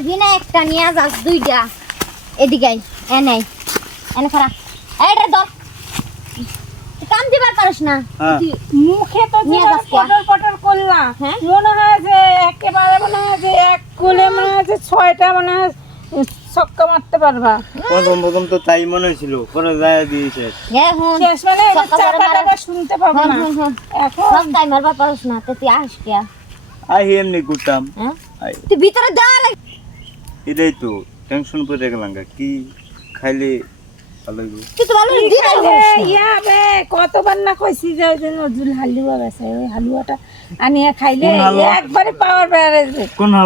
পারবি না একটা নিয়ে যাস দুইটা এদিকে এনে এনে খারা এইটা ধর কাম দিবার পারিস না মুখে তো নিয়ে যাস পটর পটর করলা মনে হয় যে একেবারে মনে হয় যে এক কোলে মনে হয় যে 6টা মনে হয় ছক্কা মারতে পারবা। প্রথম তো তাই মনে হয়েছিল, পরে যায় দিয়েছে। শেষ মানে চাকাটা শুনতে পাবো না এখন সব তাই মারবার পারিস না তুই আস কে আই এমনি করতাম। তুই ভিতরে দাঁড়া এটাই তো টেনশন করে গেলাম, কি খাইলে ভালো হইব। তুই তো ভালো ইয়াবে কতবার না কইছি যে ওই যে নজরুল হালুয়া বেছে ওই হালুয়াটা আনিয়া খাইলে একবারে পাওয়ার বেড়ে যাবে।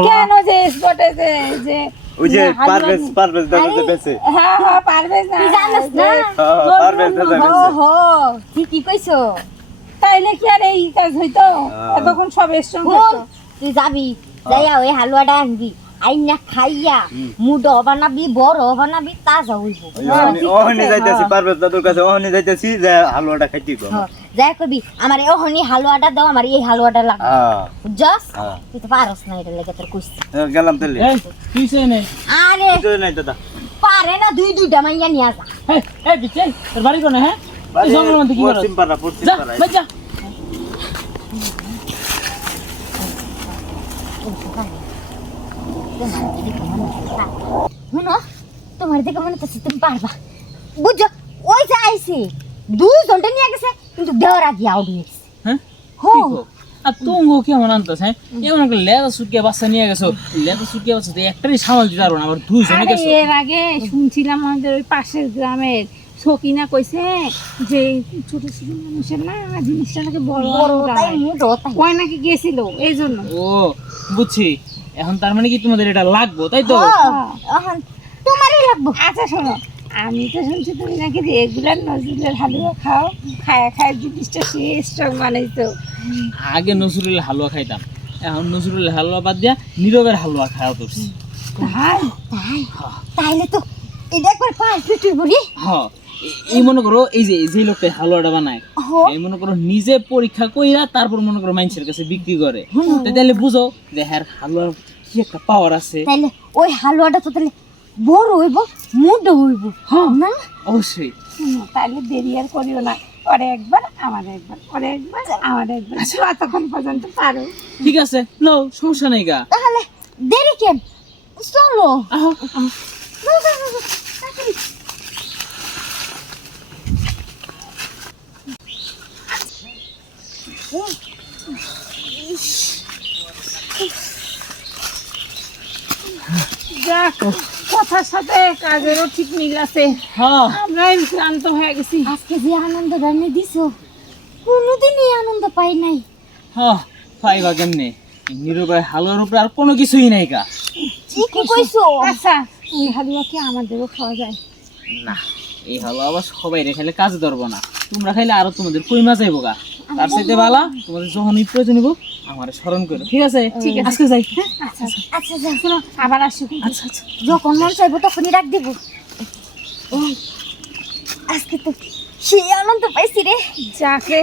কেন যে স্পটে যে ওই যে পারভেজ দাদা বেছে। হ্যাঁ পারভেজ না জানাস না পারভেজ দাদা বেছে। ওহো কি কইছো তাইলে কি আর এই কাজ হইতো? তখন সব স্ট্রং হতো। তুই যাবি যাইয়া ওই হালুয়াটা আনবি আইনা খাইয়া মুড বানাবি বড় বানাবি তাজা হইব ওহনি যাইতাছি পারভেজ দাদার কাছে, ওহনি যাইতাছি যে হালুয়াটা খাইতে গো। যাই কবি আমার ওহনি হালুয়াটা দাও, আমার এই হালুয়াটা লাগবে। বুঝছস তুই তো পারস না এটা লাগে তোর কইছি। গেলাম তাহলে। তুই সে নে আরে তুই নাই দাদা পারে না দুইটা মাইয়া নিয়ে যা। এই বিচে তোর বাড়ি কোনে? হ্যাঁ এই জঙ্গলের মধ্যে কি করছ? পশ্চিম যা পাড়া। বাজা শুনো তোমার দেখে মনে হচ্ছে তুমি পারবা। বুঝছো ওই যে আইসি 2 ঘন্টা নিয়ে গেছে কিন্তু দেওয়ার আগে আউট হয়ে গেছে। হ্যাঁ হো আর তুঙ্গো কেমন আনতাস? হ্যাঁ এমন একটা লেদা সুটকে বাচ্চা নিয়ে গেছো, লেদা সুটকে বাচ্চা তো একটাই সামাল দিতে পারবো না, আবার দুইজনে গেছো। এর আগে শুনছিলাম আমাদের ওই পাশের গ্রামের সকিনা কইছে যে ছোট ছোট মানুষের না জিনিসটা নাকি বড় বড় তাই মুডো তাই কই নাকি গেছিল এই জন্য। ও বুঝছি, এখন তার মানে কি তোমাদের এটা লাগবো তাই তো? এখন তোমারই লাগবো। আচ্ছা শোনো, আমি তো শুনছি তুমি নাকি রেগুলার নজরুলের হালুয়া খাও, খায় জিনিসটা সে স্ট্রং বানাইতো। আগে নজরুলের হালুয়া খাইতাম, এখন নজরুলের হালুয়া বাদ দিয়া নীরবের হালুয়া খাওয়া করছি। তাইলে তো এটা একবার পাঁচ লিটার বলি। হ্যাঁ এই মনে করো এই যে লোকটা হালুয়াটা বানায়, এই মনে করো নিজে পরীক্ষা কইরা তারপর মনে করো মানুষের কাছে বিক্রি করে, তাহলে বুঝো যে হ্যাঁ হালুয়ার কি একটা পাওয়ার আছে। তাইলে ওই হালুয়াটা তো তাহলে বড় হইব মুড হইব। হ্যাঁ না অবশ্যই। তাহলে দেরি আর করিও না, পরে একবার আমার একবার পরে একবার আমার একবার যতক্ষণ পর্যন্ত পারো। ঠিক আছে নো সমস্যা নেই গা। তাহলে দেরি কেন চলো। আহো যাক কথার সাথে কাজেরও ঠিক মিল আছে। হ্যাঁ আমরাই ক্লান্ত হয়ে গেছি। আজকে যে আনন্দ রান্না দিছো কোনোদিনই আনন্দ পাই নাই। হ্যাঁ পাইবা কেমনে? নীরবের হালুয়ার উপরে আর কোনো কিছুই নাই গা। ঠিকই কইছো। আচ্ছা এই হালুয়া কি আমাদেরও খাওয়া যায়? না এই হালুয়া আবার সবাই খাইলে কাজে ধরবো না, তোমরা খাইলে আরো তোমাদের কই মা যাইবো গা। তার সাথে বালা তোমাদের যখনই প্রয়োজন হইব আমার স্মরণ করো, ঠিক আছে? ঠিক আছে আজকে যাই। আচ্ছা আচ্ছা যা শোনো আবার আসো। আচ্ছা আচ্ছা যখন মন চাইবো তখনই রাখ দিব। আজকে তো সেই আনন্দ পাইছি রে। যাকে